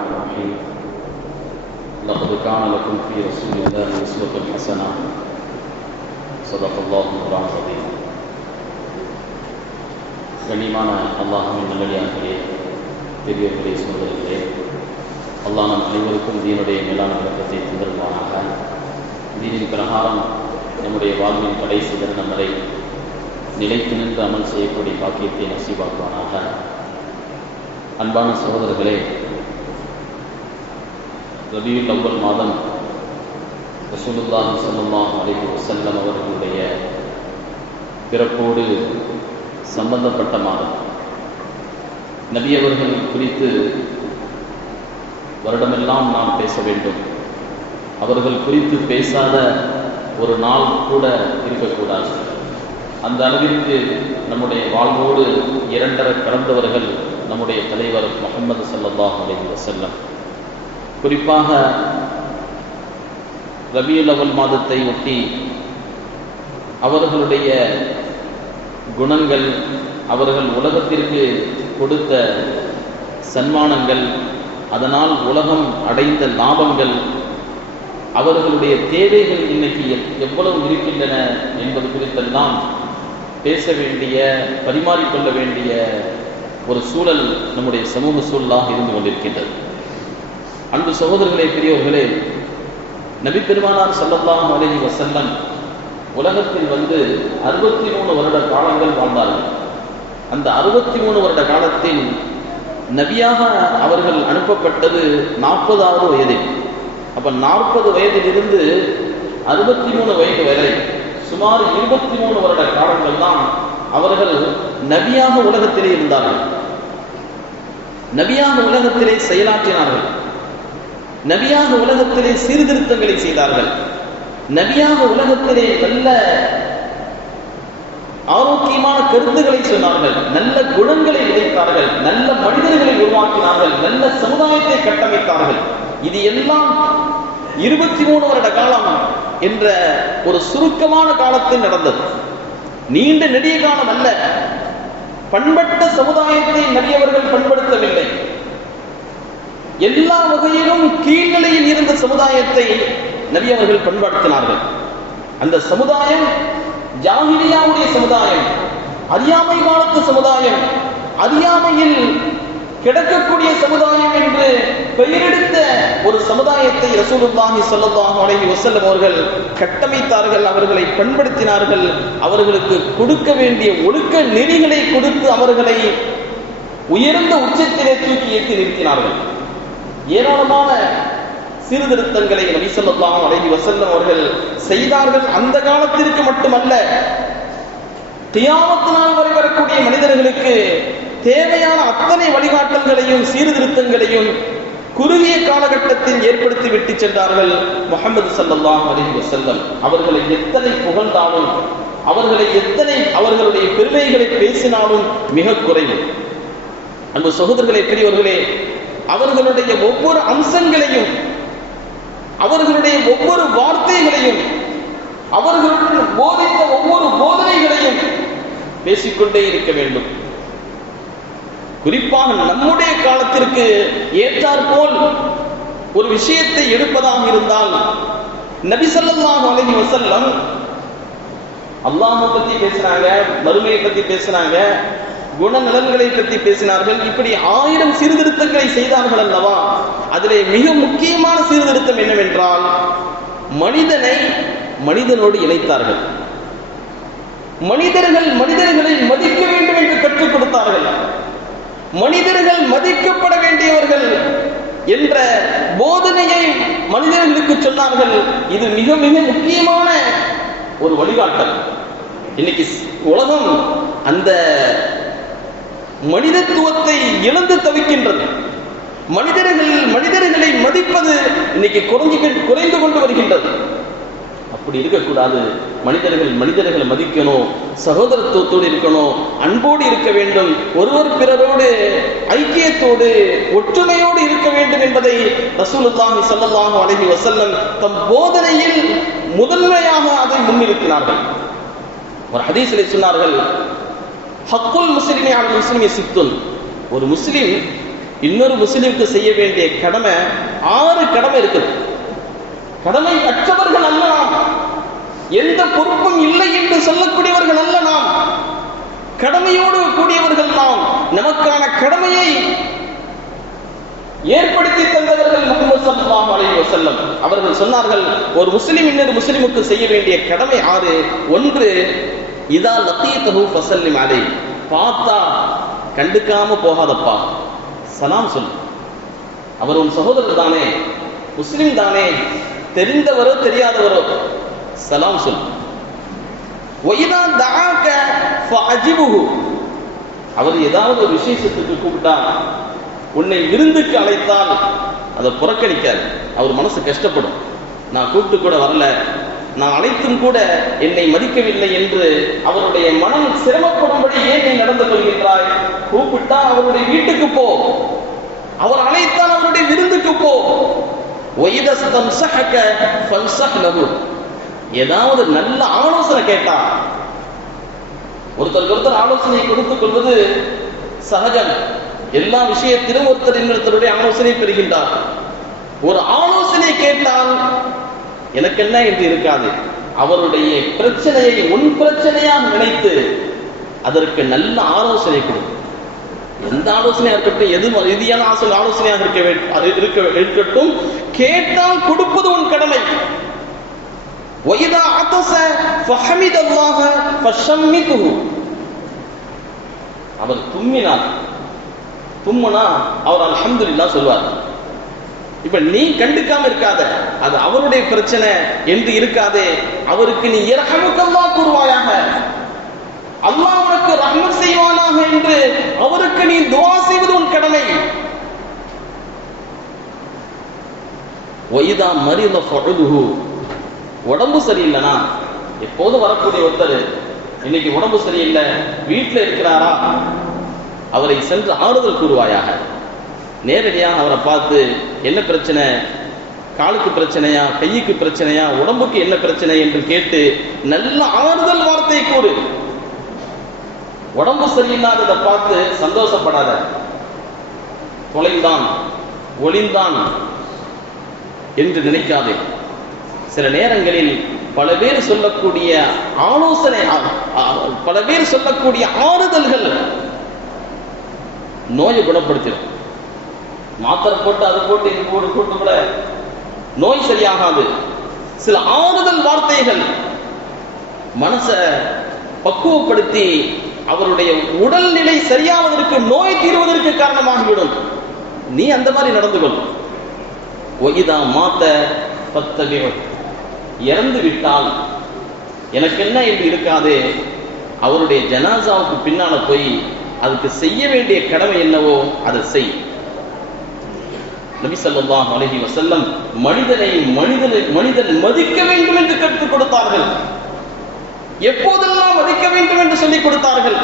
الرحيم. لقد كان لكم في رسول الله أسوة حسنة. صدق الله العظيم. கண்ணியமான அல்லாஹ்வின் நல்லடியார்களே, பெரியவர்களே, சகோதரர்களே, அல்லாஹ் நம் அனைவருக்கும் தீனுடைய மேலான விளக்கத்தை தந்தருவானாக. தீனின் பிரகாரம் நம்முடைய வாழ்வின் கடைசி தருணம் வரை நிலைத்து நின்று அமல் செய்யக்கூடிய பாக்கியத்தை நசீபாக்குவானாக. அன்பான சகோதரர்களே, ரபியுல் அவ்வல் மாதம் ரசூலுல்லாஹி ஸல்லல்லாஹு அலைஹி வஸல்லம் அவர்களுடைய பிறப்போடு சம்பந்தப்பட்ட மாதம். நபி அவர்கள் குறித்து வருடமெல்லாம் நாம் பேச வேண்டும். அவர்கள் குறித்து பேசாத ஒரு நாள் கூட இருக்கக்கூடாது. அந்த அளவிற்கு நம்முடைய வாழ்வோடு இரண்டர கலந்தவர்கள் நம்முடைய தலைவர் முஹம்மது ஸல்லல்லாஹு அலைஹி வஸல்லம். குறிப்பாக ரபியுல் அவ்வல் மாதத்தை ஒட்டி அவர்களுடைய குணங்கள், அவர்கள் உலகத்திற்கு கொடுத்த சன்மானங்கள், அதனால் உலகம் அடைந்த லாபங்கள், அவர்களுடைய தேவைகள் இன்னைக்கு எவ்வளவு இருக்கின்றன என்பது குறித்தெல்லாம் பேச வேண்டிய, பரிமாறிக்கொள்ள வேண்டிய ஒரு சூழல் நம்முடைய சமூக சூழலாக இருந்து கொண்டிருக்கின்றது. அன்பு சகோதரர்களே, பெரியோர்களே, நபி பெருமானார் ஸல்லல்லாஹு அலைஹி வஸல்லம் உலகத்தில் 63 வருட காலங்கள் வாழ்ந்தார்கள். அந்த 63 வருட காலத்தில் நபியாக அவர்கள் அனுப்பப்பட்டது 40வது வயதில். அப்ப 40 வயதிலிருந்து 63 வயது வரை சுமார் 23 வருட காலங்கள் தான் அவர்கள் நபியாக உலகத்திலே இருந்தார்கள். நபியாக உலகத்திலே செயலாற்றினார்கள். நபியாக உலகத்திலே சீர்திருத்தங்களை செய்தார்கள். நபியாக உலகத்திலே நல்ல ஆரோக்கியமான கருத்துக்களை சொன்னார்கள். நல்ல குணங்களை விதைத்தார்கள். நல்ல மனிதர்களை உருவாக்கினார்கள். நல்ல சமுதாயத்தை கட்டமைத்தார்கள். இது எல்லாம் 23 வருட காலம் என்ற ஒரு சுருக்கமான காலத்தில் நடந்தது. நீண்ட நெடிய காலம் அல்ல. பண்பட்ட சமுதாயத்தை நபியவர்கள் பண்படுத்தவில்லை. எல்லா வகையிலும் கீழ்நிலையில் இருந்த சமுதாயத்தை நபி அவர்கள் பண்படுத்தினார்கள். அந்த சமுதாயம் ஜாஹிலியாவுடைய சமுதாயம், அறியாமை காலத்து சமுதாயம், அறியாமையில் கிடக்கக்கூடிய சமுதாயம் என்று பெயரெடுத்த ஒரு சமுதாயத்தை ரசூலுல்லாஹி ஸல்லல்லாஹு அலைஹி வஸல்லம் அவர்கள் கட்டமைத்தார்கள். அவர்களை பண்படுத்தினார்கள். அவர்களுக்கு கொடுக்க வேண்டிய ஒழுக்க நெறிகளை கொடுத்து அவர்களை உயர்ந்த உச்சத்திலே தூக்கி ஏற்றி நிறுத்தினார்கள். ஏராளமான சீர்திருத்தங்களை நபி ஸல்லல்லாஹு அலைஹி வஸல்லம் அவர்கள் செய்தார்கள். அந்த காலத்திற்கு மட்டுமல்ல, கியாமத் நாள் வரை வரக்கூடிய மனிதர்களுக்கு தேவையான அத்தனை வழிகாட்டல்களையும் சீர்திருத்தங்களையும் குறுகிய காலகட்டத்தில் ஏற்படுத்தி விட்டு சென்றார்கள் முஹம்மது ஸல்லல்லாஹு அலைஹி வஸல்லம். அவர்களை எத்தனை புகழ்ந்தாலும், அவர்களை எத்தனை அவர்களுடைய பெருமைகளை பேசினாலும் மிக குறைவு. அன்பு சகோதரர்களே, பெரியவர்களே, அவர்களுடைய ஒவ்வொரு அம்சங்களையும், அவர்களுடைய ஒவ்வொரு வார்த்தைகளையும், அவர்களுடன் போதித்த ஒவ்வொரு போதனைகளையும் பேசிக்கொண்டே இருக்க வேண்டும். குறிப்பாக நம்முடைய காலத்திற்கு ஏற்றாற்போல் ஒரு விஷயத்தை எடுப்பதாக இருந்தால், நபி ஸல்லல்லாஹு அலைஹி வஸல்லம் அல்லாஹ்வை பத்தி பேசினாங்க, மறுமையை பத்தி பேசினாங்க, குணநலன்களை பற்றி பேசினார்கள். இப்படி 1000 சீர்திருத்தங்களை செய்தார்கள் அல்லவா? அதிலே மிக முக்கியமான சீர்திருத்தம் என்னவென்றால், மனிதனை மனிதனோடு இணைத்தார்கள். மனிதர்கள் மனிதர்களை மதிக்க வேண்டும் என்று கற்றுக் கொடுத்தார்கள். மனிதர்கள் மதிக்கப்பட வேண்டியவர்கள் என்ற போதனையை மனிதர்களுக்கு சொன்னார்கள். இது மிக மிக முக்கியமான ஒரு வழிகாட்டல். இன்னைக்கு உலகம் அந்த மனிதத்துவத்தை இழந்து தவிக்கின்றது. மனிதர்களை மதிப்பது இன்னைக்கு குறைந்து கொண்டு வருகின்றது. அப்படி இருக்கக்கூடாது. மனிதர்களை மதிக்கணும், சகோதரத்துவத்தோடு இருக்கணும், அன்போடு இருக்க வேண்டும், ஒருவர் பிறரோடு ஐக்கியத்தோடு ஒற்றுமையோடு இருக்க வேண்டும் என்பதை ரசூலுல்லாஹி ஸல்லல்லாஹு அலைஹி வஸல்லம் தம் போதனையில் முதன்மையாக அதை முன்னிறுத்தினார்கள். ஒரு ஹதீஸிலே சொன்னார்கள், ஹக்குல் முஸ்லிமி அலல் முஸ்லிமி சித்துன். ஒரு முஸ்லிம் இன்னொரு முஸ்லிமுக்கு செய்ய வேண்டிய கடமை 6 கடமை இருக்குது. கடமை அற்றவர்கள் அல்ல நாம், எந்த பொறுப்பும் இல்லை என்று சொல்லக்கூடியவர்கள் அல்ல நாம், கடமையோடு கூடியவர்கள் நாம். நமக்கான கடமையை ஏற்படுத்தி தந்தவர்கள் முஹம்மது ஸல்லல்லாஹு அலைஹி வஸல்லம். அவர்கள் சொன்னார்கள், ஒரு முஸ்லிம் இன்னொரு முஸ்லிமுக்கு செய்ய வேண்டிய கடமை 6. 1, இதா லகீதஹு ஃபஸல்லிம் அலைஹி, பார்த்தா கண்டுக்காம போகாதப்பா, சலாம் சொல்லு. அவர் உன் சகோதரர் தானே, முஸ்லிம் தானே, தெரிந்தவரோ தெரியாதவரோ, சலாம் சொல்லு. வஇதா தஆக ஃபஅஜிபுஹு, அவர் ஏதாவது ஒரு விசேஷத்துக்கு கூப்பிட்டா, உன்னை விருந்துக்கு அழைத்தால் அதை புறக்கணிக்காது. அவர் மனசு கஷ்டப்படும், நான் கூப்பிட்டு கூட வரல, நான் அழைத்தும் கூட என்னை மதிக்கவில்லை என்று அவருடைய மனம் சிரமப்படும்படி ஏன் நீ நடந்து கொள்கின்றாய்? கூப்பிட்டா அவருடைய வீட்டுக்கு போ, அவர் அழைத்தால் அவருடைய விருந்துக்கு போ. ஏதாவது நல்ல ஆலோசனை கேட்டா, ஒருத்தருக்கு ஒருத்தர் ஆலோசனை கொடுத்துக் கொள்வது சகஜம். எல்லா விஷயத்திலும் ஒருத்தர் இன்னொருத்தருடைய ஆலோசனை பெறுகின்றார். ஒரு ஆலோசனை கேட்டால் எனக்கு என்ன என்று இருக்காது, அவருடைய பிரச்சனையை உன் பிரச்சனையாக நினைத்து அதற்கு நல்ல ஆலோசனை கொடு. எந்த ஆலோசனையாக இருக்கட்டும், எது ரீதியான ஆலோசனையாக இருக்கட்டும், கேட்டால் கொடுப்பது உன் கடமை. وَإِذَا عَطَسَ فَحَمِدَ اللَّهَ فَشَمِّتُهُ, அவர் தும்முனா அவர் அல்ஹம்துலில்லாஹ் சொல்வார். இப்ப நீ கண்டுக்காம இருக்காத, அது அவருடைய பிரச்சனை என்று இருக்காதே, அவருக்கு நீ யர்ஹமுக்கல்லாஹ் கூறுவாயாக, அல்லாஹ் உனக்கு ரஹ்மத் செய்வானாக என்று அவருக்கு நீ துஆ செய்வது உன் கடமை. وَإِذَا مَرِضَ فَعُدْهُ, உடம்பு சரியில்லைனா, எப்போது வரக்கூடிய ஒருத்தர் இன்னைக்கு உடம்பு சரியில்லை வீட்டில் இருக்கிறாரா, அவரை சென்று ஆறுதல் கூறுவாயாக. நேரடியாக அவரை பார்த்து என்ன பிரச்சனை, காலுக்கு பிரச்சனையா, கைக்கு பிரச்சனையா, உடம்புக்கு என்ன பிரச்சனை என்று கேட்டு நல்ல ஆறுதல் வார்த்தை கூறு. உடம்பு சரியில்லாததை பார்த்து சந்தோஷப்படாத, தொலைந்தான் ஒளிந்தான் என்று நினைக்காதே. சில நேரங்களில் பல பேர் சொல்லக்கூடிய ஆலோசனை, பல பேர் சொல்லக்கூடிய ஆறுதல்கள் நோயை குணப்படுத்திடும். மாத்திரை போட்டு அது போட்டு இது போட்டு கூட நோய் சரியாகாது. சில ஆறுதல் வார்த்தைகள் மனசை பக்குவப்படுத்தி அவருடைய உடல்நிலை சரியாவதற்கு, நோய் தீர்வதற்கு காரணமாகிவிடும். நீ அந்த மாதிரி நடந்து கொள். ஒயிதா மாத்த பத்தகைகள், இறந்து விட்டால் எனக்கு என்ன என்று இருக்காதே, அவருடைய ஜனாசாவுக்கு பின்னால போய் அதுக்கு செய்ய வேண்டிய கடமை என்னவோ அதை செய். நபி ஸல்லல்லாஹு அலைஹி வஸல்லம் மனிதன் மதிக்க வேண்டும் என்று கற்றுக் கொடுத்தார்கள். எப்போதெல்லாம் மதிக்க வேண்டும் என்று சொல்லிக் கொடுத்தார்கள்,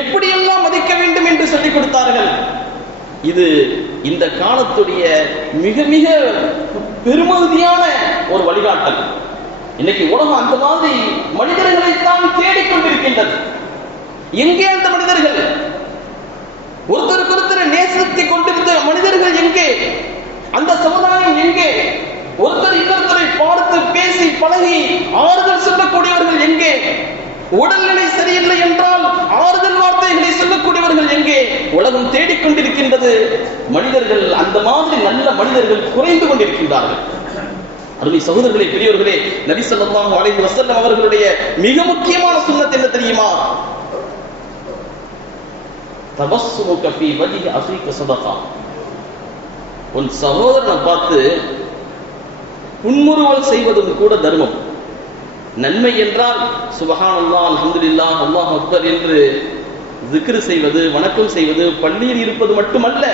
எப்படியெல்லாம் மதிக்க வேண்டும் என்று சொல்லிக் கொடுத்தார்கள். இது இந்த காலத்துடைய மிக மிக பெருமதியான ஒரு வழிகாட்டல். இன்னைக்கு உலகம் அந்த மாதிரி மனிதர்களைத்தான் தேடிக்கொண்டிருக்கின்றது. எங்கே அந்த மனிதர்கள்? ஒருத்தருக்கு ஒருத்தர் நேசத்தை கொண்டிருந்த மனிதர்கள் எங்கே? அந்த சமுதாயம் எங்கே? ஒருத்தர் இன்னொருத்தரை பார்த்து பேசி பழகி ஆறுதல் சொல்லக்கூடியவர்கள் எங்கே? உடல்நிலை சரியில்லை என்றால் ஆறுதல் வார்த்தைகளை சொல்லக்கூடியவர்கள் எங்கே? உலகம் தேடிக்கொண்டிருக்கின்றது. மனிதர்கள், அந்த மாதிரி நல்ல மனிதர்கள் குறைந்து கொண்டிருக்கின்றார்கள். அருமை சகோதரர்களே, பெரியவர்களே, நபி ஸல்லல்லாஹு அலைஹி வஸல்லம் அவர்களுடைய மிக முக்கியமான சுன்னத் என்ன தெரியுமா? தபஸ்ஸுமுக ஃபீ வஜ்ஹி அஃபீக ஸதகா. உன் சகோதரனை பார்த்து புன்முறுவல் செய்வதும் கூட தர்மம். நன்மை என்றால் சுப்ஹானல்லாஹ், அல்ஹம்துலில்லாஹ், அல்லாஹ் அக்பர் என்று zikr செய்வது, வணக்கம் செய்வது, பள்ளியில் இருப்பது மட்டுமல்ல.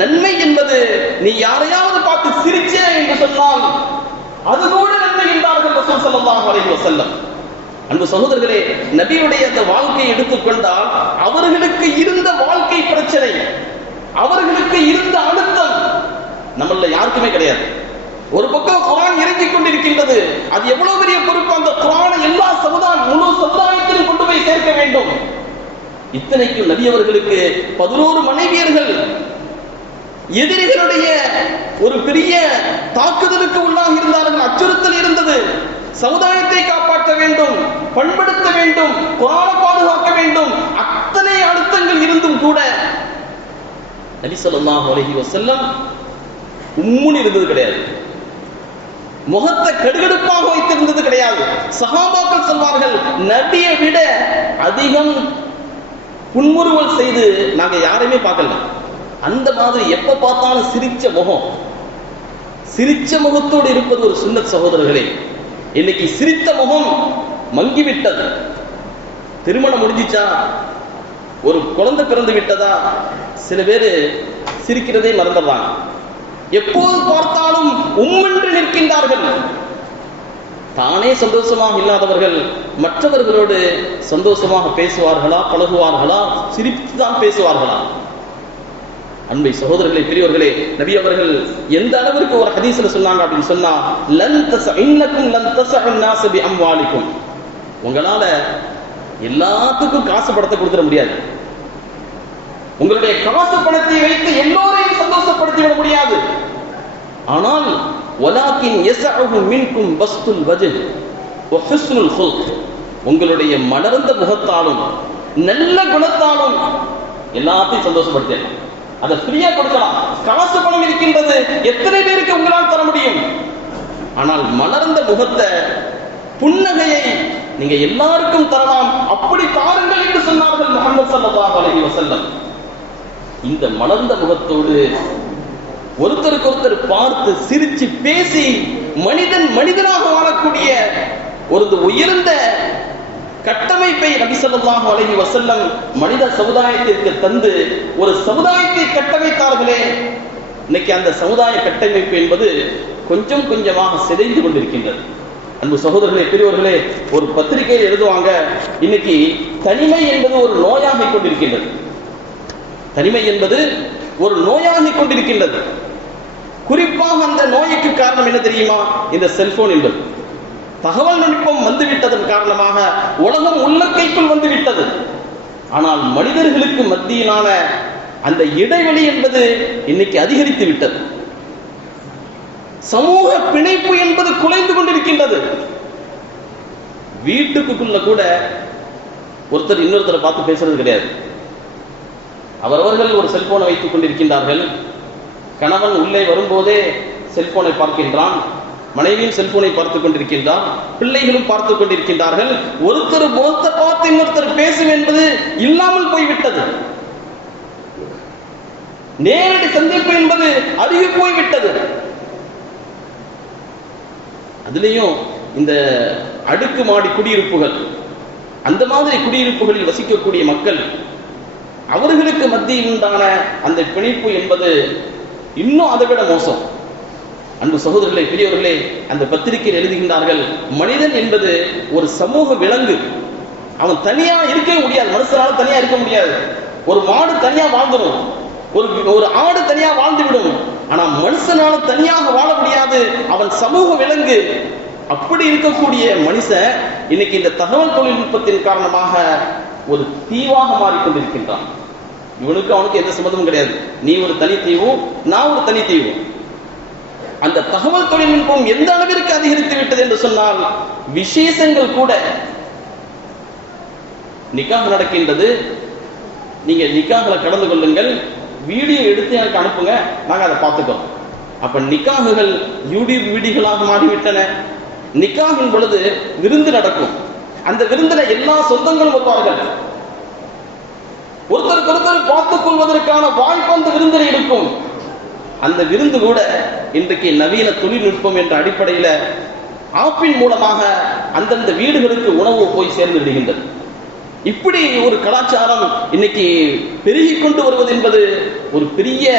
நன்மை என்பது நீ யாரையாவது பார்த்து சிரிச்சே என்று சொன்னால் அது கூட நன்மை என்றார்கள் ரசூல் ஸல்லல்லாஹு அலைஹி வஸல்லம். அன்பு சகோதரர்களே, நபியுடைய அந்த வாழ்க்கையை எடுத்துக்கொண்டால் அவர்களுக்கு இருந்த வாழ்க்கை பிரச்சனை, அவர்களுக்கு இருந்த அழுத்தம் நம்மள யாருக்குமே கிடையாது. ஒரு பக்கம் குர்ஆன் இறங்கிக் கொண்டிருக்கின்றது, அது எவ்வளவு பெரிய பொறுப்பு. அந்த குர்ஆனை எல்லா முழு சமுதாயத்திலும் கொண்டு போய் சேர்க்க வேண்டும். இத்தனைக்கும் நபி அவர்களுக்கு 11 மனைவியர்கள். எதிரிகளுடைய ஒரு பெரிய தாக்குதலுக்கு உள்ளாக இருந்தார்கள். அச்சுறுத்தல் இருந்தது. சமுதாயத்தை காப்பாற்ற வேண்டும், பண்படுத்த வேண்டும், குர்ஆனை பாதுகாக்க வேண்டும். அத்தனை அழுத்தங்கள் இருந்தும் கூட நபி ஸல்லல்லாஹு அலைஹி வஸல்லம் உம்முன்னு இருந்தது கிடையாது. முகத்தை கடுகடுப்பாக வைத்திருந்தது கிடையாது. சஹாபாக்கள் சொல்வார்கள், நபியை விட அதிகம் புன்முறுவல் செய்து நாங்க யாரையுமே பார்க்கல. அந்த மாதிரி எப்ப பார்த்தாலும் சிரிச்ச முகம். சிரிச்ச முகத்தோடு இருப்பது ஒரு சுன்னத் சகோதரர்களே. இன்னைக்கு சிரித்த முகம் மங்கிவிட்டது. திருமணம் முடிஞ்சிச்சா, ஒரு குழந்தை பிறந்து விட்டதா, சில பேர் சிரிக்கிறதே மறந்துடுறாங்க. எப்போது பார்த்தாலும் உம்மென்று நிற்கின்றார்கள். தானே சந்தோஷமாக இல்லாதவர்கள் மற்றவர்களோடு சந்தோஷமாக பேசுவார்களா, பழகுவார்களா, சிரித்துதான் பேசுவார்களா? அன்பை சகோதரர்களே, பெரியவர்களே, நபி அவர்கள் எந்த அளவிற்கு ஒரு ஹதீஸ்ல சொன்னாங்க அப்படின்னு சொன்னா, உங்களால எல்லாத்துக்கும் காசு பணத்தை கொடுத்துட முடியாது. உங்களுடைய காசு பணத்தை வைத்து எல்லோரையும் சந்தோஷப்படுத்தி விட முடியாது. ஆனால் வலாக்கின் யஸஅஹு மின்கும் பஸ்துல் வஜ் வ ஹுஸ்னுல் ஹுல்க், உங்களுடைய மலர்ந்த முகத்தாலும் நல்ல குணத்தாலும் எல்லாத்தையும் சந்தோஷப்படுத்தலாம். அதை ஃப்ரீயா கொடுக்கலாம். காசு பணம் இருக்கின்றது, எத்தனை பேருக்கு உங்களால் தர முடியும்? ஆனால் மலர்ந்த முகத்தை, புன்னகையை நீங்க எல்லாருக்கும் தரலாம். அப்படி தாருங்கள் என்று சொன்னார்கள் முஹம்மது ஸல்லல்லாஹு அலைஹி வஸல்லம். இந்த மலர்ந்த முகத்தோடு ஒருத்தருக்கு ஒருத்தர் பார்த்து சிரிச்சு பேசி மனிதன் மனிதனாக வாழக்கூடிய ஒரு உயர்ந்த கட்டமைப்பை நபி ஸல்லல்லாஹு அலைஹி வஸல்லம் மனித சமுதாயத்திற்கு தந்து ஒரு சமுதாயத்தை கட்டமைத்தார்களே. இன்னைக்கு அந்த சமுதாய கட்டமைப்பு என்பது கொஞ்சம் கொஞ்சமாக சிதைந்து கொண்டிருக்கின்றது. அன்பு சகோதரர்களே, பெரியவர்களே, ஒரு பத்திரிகையில் எழுதுவாங்க, இன்னைக்கு தனிமை என்பது ஒரு நோயாக கொண்டிருக்கின்றது. தனிமை என்பது ஒரு நோயாகி கொண்டிருக்கின்றது. குறிப்பாக அந்த நோய்க்கு காரணம் என்ன தெரியுமா? இந்த செல்போன் என்பது. தகவல் நுட்பம் வந்துவிட்டதன் காரணமாக உலகம் உள்ளக்கைக்குள் வந்துவிட்டது. ஆனால் மனிதர்களுக்கு மத்தியிலான அந்த இடைவெளி என்பது இன்னைக்கு அதிகரித்து விட்டது. சமூக பிணைப்பு என்பது குலைந்து கொண்டிருக்கின்றது. வீட்டுக்குள்ள கூட ஒருத்தர் இன்னொருத்தரை பார்த்து பேசுறது கிடையாது. அவரவர்கள் ஒரு செல்போனை வைத்துக் கொண்டிருக்கின்றார்கள். கணவன் உள்ளே வரும்போதே செல்போனை பார்க்கின்றான், மனைவியும் செல்போனை பார்த்துக் கொண்டிருக்கின்றார், பிள்ளைகளும் பார்த்துக் கொண்டிருக்கின்றார்கள். ஒருத்தர் முகத்தை பார்த்து இன்னொருத்தர் பேசும் என்பது இல்லாமல் போய்விட்டது. நேரடி சந்திப்பு என்பது அருகி போய்விட்டது. அதுலேயும் இந்த அடுக்குமாடி குடியிருப்புகள், அந்த மாதிரி குடியிருப்புகளில் வசிக்கக்கூடிய மக்கள், அவர்களுக்கு மத்தியில் உண்டான அந்த பிணைப்பு என்பது இன்னும் அதை விட மோசம். அன்பு சகோதரர்களே, பெரியவர்களே, அந்த பத்திரிகையில் எழுதுகின்றார்கள், மனிதன் என்பது ஒரு சமூக விலங்கு. அவன் தனியா இருக்கவே முடியாது. மனுஷனால தனியா இருக்க முடியாது. ஒரு மாடு தனியா வாழ்ந்துடும், ஒரு ஆடு தனியா வாழ்ந்து விடும். ஆனா மனுஷனால தனியாக வாழ முடியாது. அவன் சமூக விலங்கு. அப்படி இருக்கக்கூடிய மனுஷன் இன்னைக்கு இந்த தகவல் தொழில்நுட்பத்தின் காரணமாக ஒரு தீவாக மாறிக்கொண்டிருக்கின்றான். இவனுக்கு அவனுக்கு எந்த சம்பந்தமும் கிடையாது. நீ ஒரு தனி தீவும், நான் ஒரு தனி தீவும். அந்த தகவல் தொழில்நுட்பம் எந்த அளவிற்கு அதிகரித்து விட்டது என்று சொன்னால், விசேஷங்கள் கூட நிக்காஹ் நடக்கின்றது, நீங்க நிக்காஹ்ல கலந்து கொள்ளுங்கள், வீடியோ எடுத்து எனக்கு அனுப்புங்க, நாங்க அதை பார்த்துக்கிறோம். அப்ப நிக்காஹுகள் யூடியூப் வீடியோகளாக மாறிவிட்டன. நிக்காஹின் பொழுது விருந்து நடக்கும். அந்த விருந்துல எல்லா சொந்தங்களும் வருவார்கள். ஒருத்தருக்கு ஒருத்தர் பார்த்துக் கொள்வதற்கான வாய்ப்பு அந்த விருந்தில் இருக்கும். அந்த விருந்து கூட இன்றைக்கு நவீன தொழில்நுட்பம் என்ற அடிப்படையில ஆப்பின் மூலமாக அந்தந்த வீடுகளுக்கு உணவு போய் சேர்ந்து விடுகின்றது. இப்படி ஒரு கலாச்சாரம் இன்னைக்கு பெருகி கொண்டு வருவது என்பது ஒரு பெரிய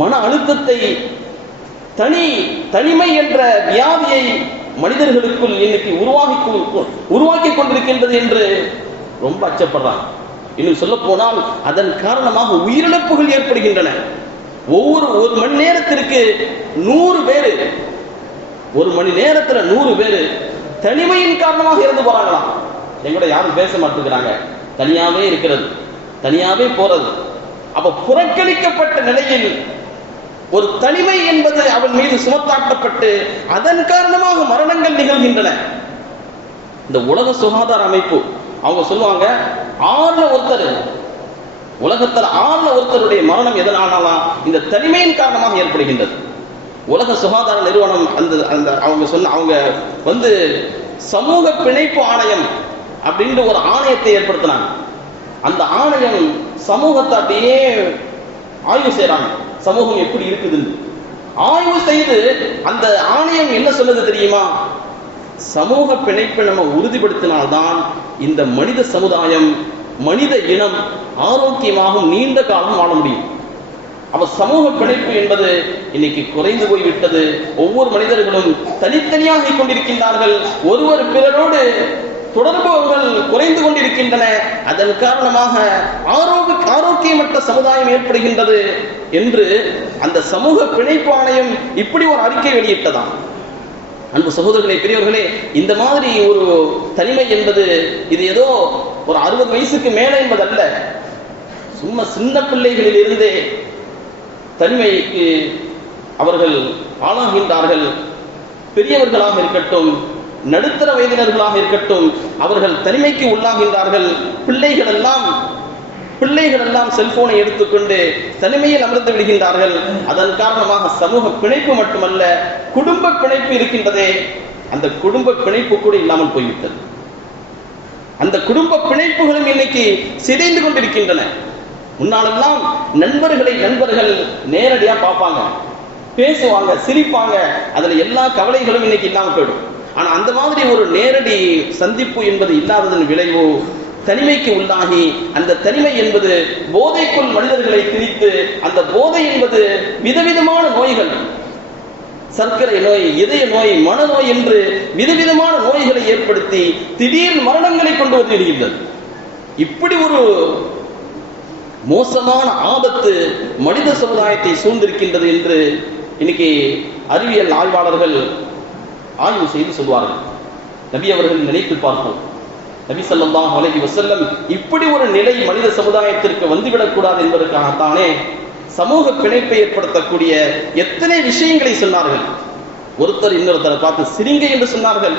மன அழுத்தத்தை, தனிமை என்ற வியாதியை மனிதர்களுக்குள் இன்னைக்கு உருவாக்கி கொண்டிருக்கின்றது என்று ரொம்ப அச்சப்படுறாங்க. இன்னும் சொல்ல போனால் அதன் காரணமாக உயிரிழப்புகள் ஏற்படுகின்றன. ஒரு மணி நேரத்திற்கு 100 பேரு, ஒரு மணி நேரத்தில் 100 பேரு தனிமையின் காரணமாக இறந்து போறாங்களாம். எங்கூட யாரும் பேச மாட்டேங்கிறாங்க, தனியாவே இருக்கிறது, தனியாவே போறது. அப்ப புறக்கணிக்கப்பட்ட நிலையில் ஒரு தனிமை என்பது அவன் மீது சுமத்தாட்டப்பட்டு அதன் காரணமாக மரணங்கள் நிகழ்கின்றன. இந்த உலக சுகாதார அமைப்பு அவங்க சொல்லுவாங்க, உலகத்தில் 6 ஒருத்தருடைய மரணம் எதனாலாம் இந்த தனிமையின் காரணமாக ஏற்படுகின்றது. உலக சுகாதார நிறுவனம் அவங்க வந்து சமூக பிணைப்பு ஆணையம் அப்படின்ற ஒரு ஆணையத்தை ஏற்படுத்தினாங்க. அந்த ஆணையம் சமூகத்தை அப்படியே ஆய்வு செய்யறாங்க, சமூகம் எப்படி இருக்குதுன்னு ஆய்வு செய்து அந்த ஆணையம் என்ன சொல்லுது தெரியுமா? சமூக பிணைப்பை நம்ம உறுதிப்படுத்தினால்தான் இந்த மனித சமுதாயம், மனித இனம் ஆரோக்கியமாகவும் நீண்ட காலம் வாழ முடியும். அப்ப சமூக பிணைப்பு என்பது இன்னைக்கு குறைந்து போய்விட்டது. ஒவ்வொரு மனிதர்களும் தனித்தனியாக கொண்டிருக்கின்றார்கள், ஒருவர் பிறரோடு தொடர்புகள் குறைந்து கொண்டிருக்கின்றன. அதன் காரணமாக ஆரோக்கியமற்ற சமுதாயம் ஏற்படுகின்றது என்று அந்த சமூக பிணைப்பு ஆணையம் இப்படி ஒரு அறிக்கை வெளியிட்டதாம். அன்பு சகோதரர்களே, பெரியவர்களே, இந்த மாதிரி ஒரு தனிமை என்பது இது ஏதோ ஒரு 60 வயசுக்கு மேலே என்பதல்ல. சும்மா சின்ன பிள்ளைகளில் இருந்தே தனிமைக்கு அவர்கள் ஆளாகின்றார்கள். பெரியவர்களாக இருக்கட்டும், நடுத்தர வயதினர்களாக இருக்கட்டும், அவர்கள் தனிமைக்கு உள்ளாகின்றார்கள். பிள்ளைகள் எல்லாம் செல்போனை எடுத்துக்கொண்டு தனிமையில் அமர்ந்து விடுகின்றார்கள். அதன் காரணமாக சமூக பிணைப்பு மட்டுமல்ல, குடும்ப பிணைப்பு இருக்கின்றதே, அந்த குடும்ப பிணைப்பு கூட இல்லாமல் போய்விட்டது. அந்த குடும்ப பிணைப்புகளும் இன்னைக்கு சிதைந்து கொண்டிருக்கின்றன. முன்னாலெல்லாம் நண்பர்கள் நேரடியா பார்ப்பாங்க, பேசுவாங்க, சிரிப்பாங்க, அதுல எல்லா கவலைகளும் இன்னைக்கு இல்லாமல் போயிடும். ஆனா அந்த மாதிரி ஒரு நேரடி சந்திப்பு என்பது இல்லாததன் விளைவு தனிமைக்கு உள்ளாகி, அந்த தனிமை என்பது போதைக்குள் மனிதர்களை திணித்து, அந்த போதை என்பது விதவிதமான நோய்கள், சர்க்கரை நோய், இதய நோய், மனநோய் என்று விதவிதமான நோய்களை ஏற்படுத்தி திடீர் மரணங்களை கொண்டு வந்து விடுகின்றது. இப்படி ஒரு மோசமான ஆபத்து மனித சமுதாயத்தை சூழ்ந்திருக்கின்றது என்று இன்னைக்கு அறிவியல் ஆய்வாளர்கள் ஆய்வு செய்து சொல்வார்கள். நபி அவர்கள் நினைத்து பார்ப்போம். நபி ஸல்லல்லாஹு அலைஹி வஸல்லம் இப்படி ஒரு நிலை மனித சமுதாயத்திற்கு வந்துவிடக்கூடாது என்பதற்காகத்தானே சமூக பிணைப்பை ஏற்படுத்தக்கூடிய எத்தனை விஷயங்களை சொன்னார்கள். ஒருத்தர் இன்னொருத்தரை பார்த்து சிரிங்க என்று சொன்னார்கள்,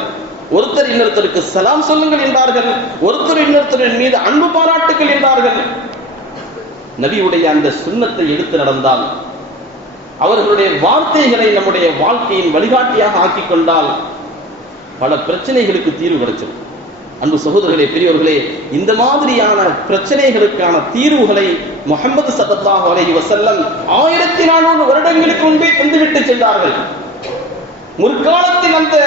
ஒருத்தர் இன்னொருத்தருக்கு சலாம் சொல்லுங்கள் என்றார்கள், ஒருத்தர் இன்னொருத்தரின் மீது அன்பு பாராட்டுங்கள் என்றார்கள். நபியுடைய அந்த சுன்னத்தை எடுத்து நடந்தால், அவர்களுடைய வார்த்தைகளை நம்முடைய வாழ்க்கையின் வழிகாட்டியாக ஆக்கிக் கொண்டால் பல பிரச்சனைகளுக்கு தீர்வு கிடைச்சது. அன்பு சகோதரர்களே, பெரியவர்களே, இந்த மாதிரியான பிரச்சனைகளுக்கான தீர்வுகளை முஹம்மது ஸல்லல்லாஹு அலைஹி வஸல்லம் 1400 வருடங்களுக்கு முன்பே தந்துவிட்டு சென்றார்கள். முற்காலத்தில் அந்த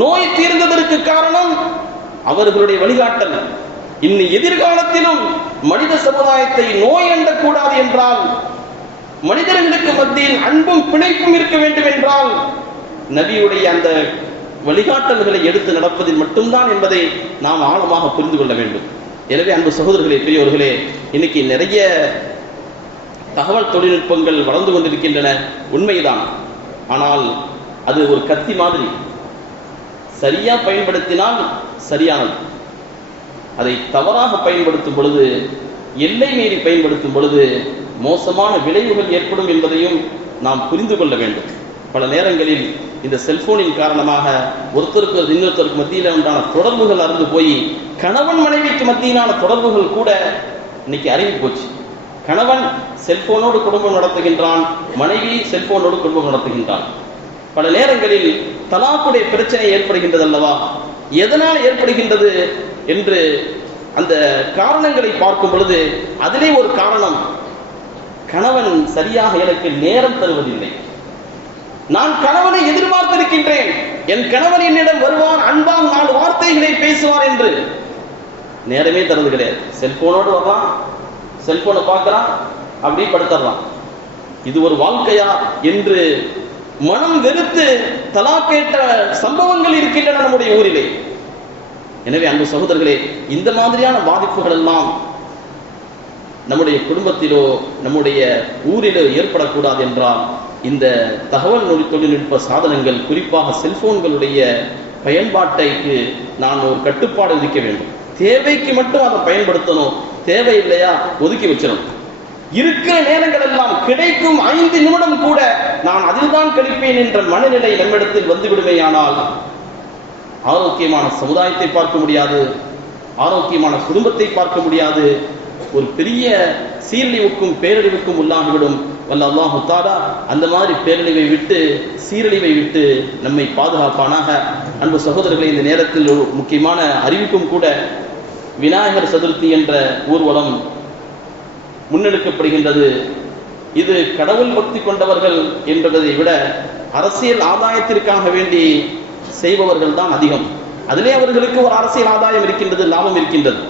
நோய் தீர்ந்ததற்கு காரணம் அவர்களுடைய வழிகாட்டல். இன்னும் எதிர்காலத்திலும் மனித சமுதாயத்தை நோய் அண்டக்கூடாது என்றால், மனிதர்களுக்கு மத்தியில் அன்பும் பிணைப்பும் இருக்க வேண்டும் என்றால், நபியுடைய அந்த வழிகாட்டல்களை எடுத்து நடப்பதில் மட்டும்தான் என்பதை நாம் ஆழமாக புரிந்து கொள்ள வேண்டும். எனவே அன்பு சகோதரர்களே, பெரியவர்களே, இன்னைக்கு நிறைய தகவல் தொழில்நுட்பங்கள் வளர்ந்து கொண்டிருக்கின்றன, உண்மைதான். ஆனால் அது ஒரு கத்தி மாதிரி, சரியா பயன்படுத்தினால் சரியானது. அதை தவறாக பயன்படுத்தும் பொழுது, எல்லை மீறி பயன்படுத்தும் பொழுது மோசமான விளைவுகள் ஏற்படும் என்பதையும் நாம் புரிந்து கொள்ள வேண்டும். பல நேரங்களில் இந்த செல்போனின் காரணமாக ஒருத்தருக்கு இன்னொருத்தருக்கு மத்தியில் உண்டான தொடர்புகள் அறுந்து போய், கணவன் மனைவிக்கு மத்தியிலான தொடர்புகள் கூட இன்னைக்கு அருகி போச்சு. கணவன் செல்போனோடு குடும்பம் நடத்துகின்றான், மனைவி செல்போனோடு குடும்பம் நடத்துகின்றான். பல நேரங்களில் தலாக்குடைய பிரச்சனை ஏற்படுகின்றது அல்லவா? எதனால் ஏற்படுகின்றது என்று அந்த காரணங்களை பார்க்கும் பொழுது அதிலே ஒரு காரணம், கணவன் சரியாக எனக்கு நேரம் தருவதில்லை. நான் கணவனை எதிர்பார்த்திருக்கின்றேன், என் கணவன் என்னிடம் வருவார், அன்பாக 4 வார்த்தைகளை பேசுவார் என்று. நேரமே தருவது கிடையாது. செல்போனோடு வரலாம், செல்போனை பார்க்கிறான், அப்படி படுத்துறான். இது ஒரு வாழ்க்கையா என்று மனம் வெறுத்து தலாக்கேற்ற சம்பவங்கள் இருக்கின்றன நம்முடைய ஊரிலே. எனவே அன்பு சகோதரர்களே, இந்த மாதிரியான பாதிப்புகள் எல்லாம் நம்முடைய குடும்பத்திலோ நம்முடைய ஊரிலோ ஏற்படக்கூடாது என்றால், இந்த தகவல் தொழில்நுட்ப சாதனங்கள், குறிப்பாக செல்போன்களுடைய பயன்பாட்டைக்கு நான் ஒரு கட்டுப்பாடு விதிக்க வேண்டும். தேவைக்கு மட்டும் அதை பயன்படுத்தணும், தேவை இல்லையா ஒதுக்கி வச்சிடணும். இருக்கிற நேரங்கள் எல்லாம் கிடைக்கும் 5 நிமிடம் கூட நான் அதில்தான் கழிப்பேன் என்ற மனநிலை நம்மிடத்தில் வந்துவிடுமேயானால் ஆரோக்கியமான சமுதாயத்தை பார்க்க முடியாது, ஆரோக்கியமான குடும்பத்தை பார்க்க முடியாது, ஒரு பெரிய சீரழிவுக்கும் பேரழிவுக்கும் உள்ளாகிவிடும். வல்ல அல்லாஹு தஆலா அந்த மாதிரி பேரழிவை விட்டு சீரழிவை விட்டு நம்மை பாதுகாப்பானாக. அன்பு சகோதரர்களை, இந்த நேரத்தில் ஒரு முக்கியமான அறிவிப்பும் கூட. விநாயகர் சதுர்த்தி என்ற ஊர்வலம் முன்னெடுக்கப்படுகின்றது. இது கடவுள் பக்தி கொண்டவர்கள் என்பதை விட அரசியல் ஆதாயத்திற்காக வேண்டி செய்பவர்கள் தான் அதிகம். அதிலே அவர்களுக்கு ஒரு அரசியல் ஆதாயம் இருக்கின்றது, லாபம் இருக்கின்றது.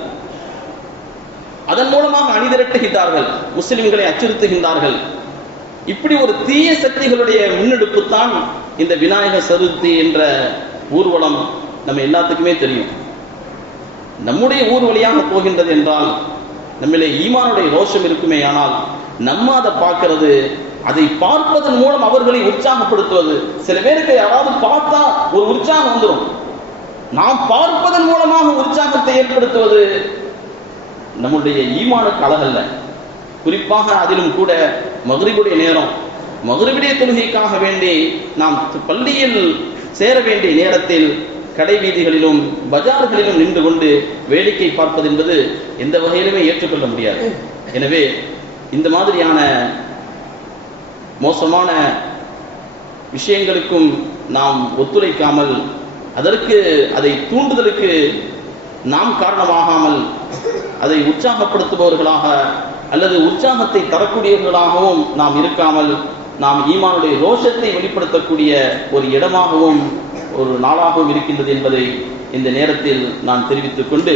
அதன் மூலமாக அணிதிரட்டுகின்றார்கள், முஸ்லிம்களை அச்சுறுத்துகின்றார்கள். இப்படி ஒரு தீய சக்திகளுடைய முன்னெடுப்பு தான் இந்த விநாயகர் சதுர்த்தி என்ற ஊர்வலம். நம்ம எல்லாத்துக்குமே தெரியும். நம்முடைய ஊர் வழியாக போகின்றது என்றால் நம்மளே ஈமானுடைய ரோஷம் இருக்குமே. ஆனால் நம்ம அதை பார்க்கிறது, அதை பார்ப்பதன் மூலம் அவர்களை உற்சாகப்படுத்துவது. சில பேருக்கு யாராவது பார்த்தா ஒரு உற்சாகம் வந்துடும். நாம் பார்ப்பதன் மூலமாக உற்சாகத்தை ஏற்படுத்துவது நம்முடைய ஈமானுக்கு அழகல்ல. குறிப்பாக அதிலும் கூட மக்ரிபுடைய நேரம், மக்ரிபுடைய தொழுகைக்காக வேண்டி நாம் பள்ளியில் சேர வேண்டிய நேரத்தில் கடை வீதிகளிலும் பஜார்களிலும் நின்று கொண்டு வேடிக்கை பார்ப்பது என்பது எந்த வகையிலுமே ஏற்றுக்கொள்ள முடியாது. எனவே இந்த மாதிரியான மோசமான விஷயங்களுக்கும் நாம் ஒத்துழைக்காமல், அதற்கு அதை தூண்டுதலுக்கு நாம் காரணமாகாமல், அதை உற்சாகப்படுத்துபவர்களாக அல்லது உற்சாகத்தை தரக்கூடியவர்களாகவும் நாம் இருக்காமல், நாம் ஈமானுடைய ரோஷத்தை வெளிப்படுத்தக்கூடிய ஒரு இடமாகவும் ஒரு நாளாகவும் இருக்கின்றது என்பதை இந்த நேரத்தில் நான் தெரிவித்துக் கொண்டு,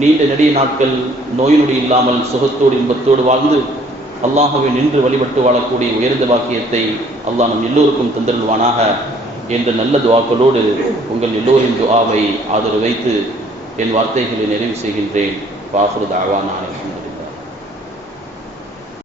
நீண்ட நெடிய நாட்கள் நோய் நொடி இல்லாமல் சுகத்தோடு இன்பத்தோடு வாழ்ந்து அல்லாஹ்வை நின்று வழிபட்டு வாழக்கூடிய உயர்ந்த பாக்கியத்தை அல்லாஹ் நம் எல்லோருக்கும் தந்தருள்வானாக என்ற நல்ல துஆக்களோடு உங்கள் எல்லோரின் துஆவை ஆதரவு வைத்து என் வார்த்தைகளை நிறைவு செய்கின்றேன். வாஹிரு தஅவானா அல்ஹம்துலில்லாஹ்.